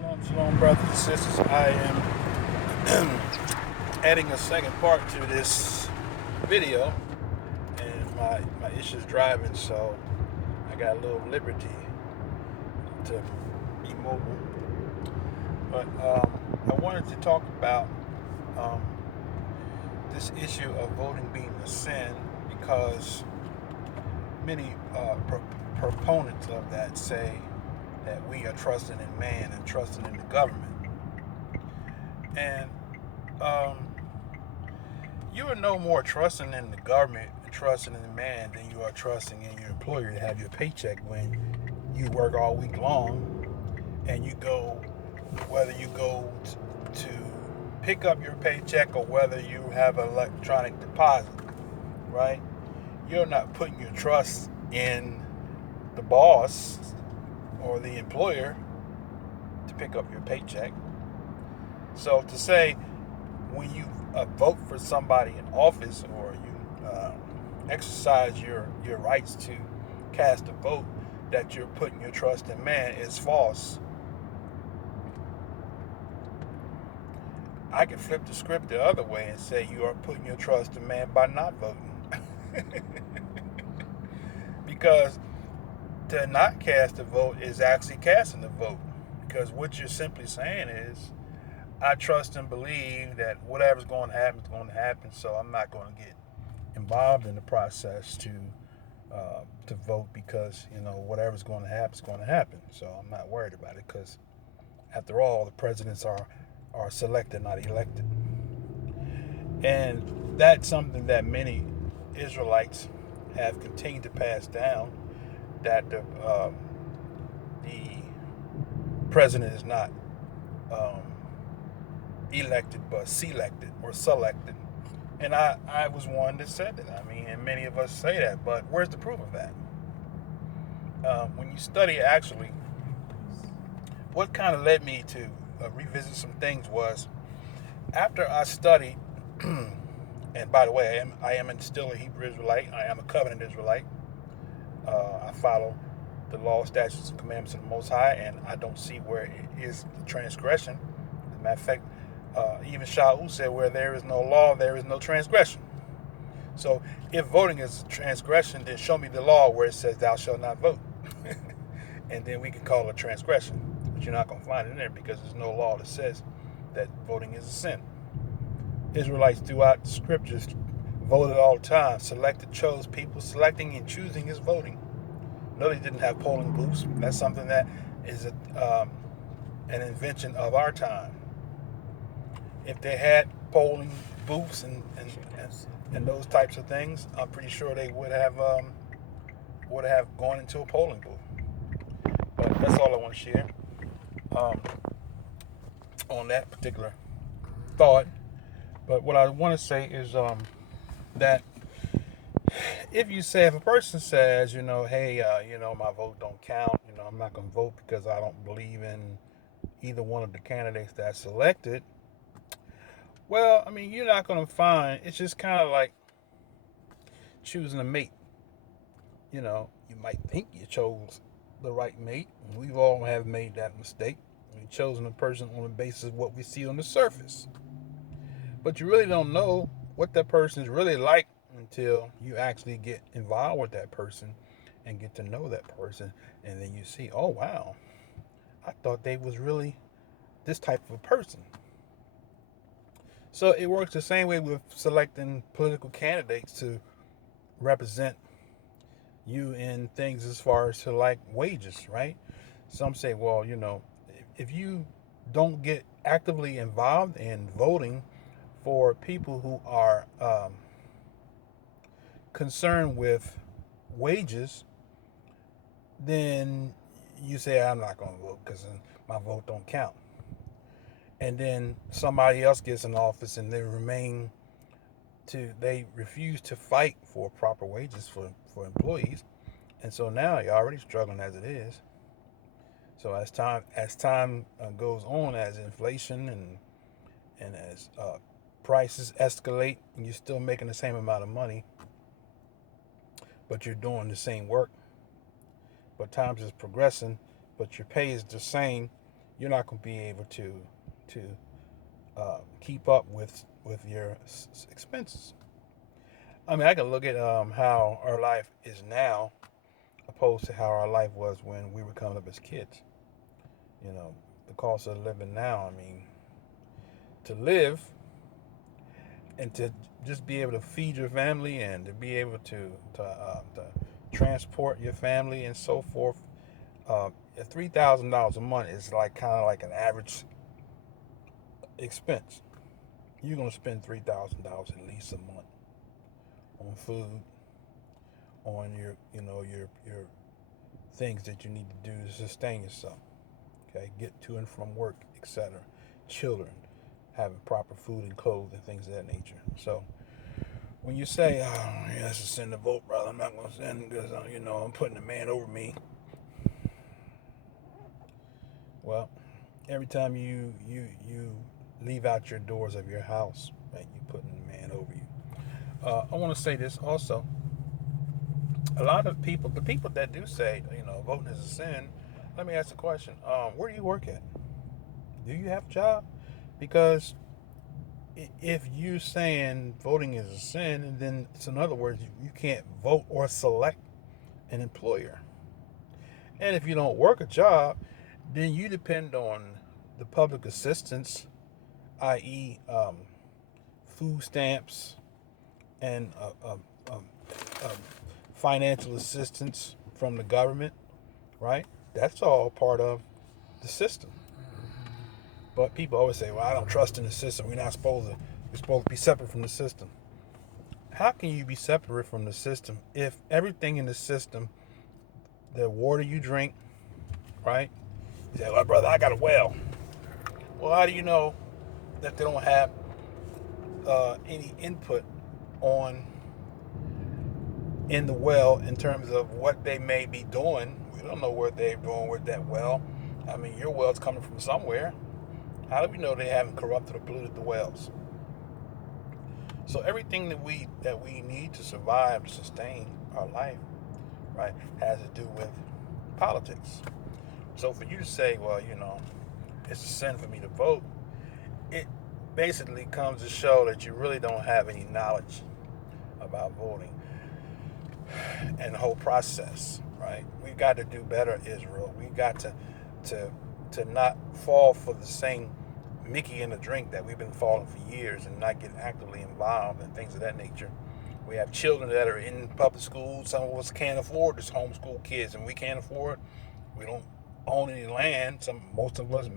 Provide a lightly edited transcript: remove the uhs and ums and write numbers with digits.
Shalom, shalom, brothers and sisters. I am adding a second part to this video, and my issue's driving, so I got a little liberty to be mobile. But I wanted to talk about um, this issue of voting being a sin because many proponents of that say that we are trusting in man and trusting in the government. And um, you are no more trusting in the government and trusting in the man than you are trusting in your employer to have your paycheck when you work all week long and you go, whether you go to pick up your paycheck or whether you have an electronic deposit, right? You're not putting your trust in the boss or the employer to pick up your paycheck. So to say when you vote for somebody in office or you exercise your rights to cast a vote that you're putting your trust in man is false. I can flip the script the other way and say you are putting your trust in man by not voting. Because to not cast a vote is actually casting a vote. Because what you're simply saying is, I trust and believe that whatever's going to happen is going to happen, so I'm not going to get involved in the process to vote because whatever's going to happen is going to happen. So I'm not worried about it because, after all, the presidents are selected, not elected, and that's something that many Israelites have continued to pass down. That the president is not um, elected but selected or selected. And I was one that said that. I mean, and many of us say that, but where's the proof of that? When you study, actually, what kind of led me to revisit some things was after I studied, and by the way, I am still a Hebrew Israelite. I am a covenant Israelite. I follow the law, statutes, and commandments of the Most High, and I don't see where it is the transgression. As a matter of fact, even Shaul said, where there is no law, there is no transgression. So if voting is transgression, then show me the law where it says thou shalt not vote. And then we can call it transgression. But you're not going to find it in there because there's no law that says that voting is a sin. Israelites throughout the scriptures voted all the time, selected, chose. People selecting and choosing is voting. No, they didn't have polling booths. That's something that is an invention of our time. If they had polling booths and those types of things, I'm pretty sure they would have gone into a polling booth. But that's all I want to share um, on that particular thought. But what I want to say is that if a person says, hey, my vote don't count, I'm not going to vote because I don't believe in either one of the candidates that's selected. Well, I mean, you're not going to find. It's just kind of like choosing a mate. You might think you chose the right mate. We've all have made that mistake. We've chosen a person on the basis of what we see on the surface. But you really don't know what that person is really like until you actually get involved with that person and get to know that person. And then you see, oh, wow, I thought they was really this type of a person. So it works the same way with selecting political candidates to represent you in things as far as to like wages, right? Some say, well, if you don't get actively involved in voting for people who are concerned with wages, then you say, I'm not going to vote because my vote don't count. And then somebody else gets in office and they refuse to fight for proper wages for employees. And so now you're already struggling as it is. So as time goes on, as inflation and as prices escalate, and you're still making the same amount of money, but you're doing the same work. But times is progressing, but your pay is the same. you're not going to be able to keep up with your expenses. I mean, I can look at how our life is now opposed to how our life was when we were coming up as kids. You know, the cost of living now. I mean, to live and to just be able to feed your family and to be able to transport your family and so forth. $3,000 a month is like kind of like an average expense. You're gonna spend $3,000 at least a month on food, on your things that you need to do to sustain yourself. Okay, get to and from work, etc. Children, having proper food and clothes and things of that nature. So when you say, "Oh, yeah, it's a sin to vote, brother," I'm not gonna send because I'm putting a man over me. Well, every time you leave out your doors of your house, right, you putting a man over you. I want to say this also. A lot of people, the people that do say, voting is a sin, let me ask a question. Where do you work at? Do you have a job? Because if you're saying voting is a sin, then in other words, you can't vote or select an employer. And if you don't work a job, then you depend on the public assistance, i.e., food stamps and financial assistance from the government, right? That's all part of the system. But people always say, "Well, I don't trust in the system. We're supposed to be separate from the system." How can you be separate from the system if everything in the system, the water you drink, right? You say, "Well, brother, I got a well." Well, how do you know that they don't have any input on in the well in terms of what they may be doing? We don't know what they're doing with that well. I mean, your well's coming from somewhere. How do we know they haven't corrupted or polluted the wells? So everything that we need to survive, to sustain our life, right, has to do with politics. So for you to say, well, it's a sin for me to vote, it basically comes to show that you really don't have any knowledge about voting and the whole process, right? We've got to do better, Israel. We've got to not fall for the same Mickey in the drink that we've been falling for years and not getting actively involved and things of that nature. We have children that are in public schools. Some of us can't afford this homeschool kids, and we can't afford. We don't own any land. Most of us,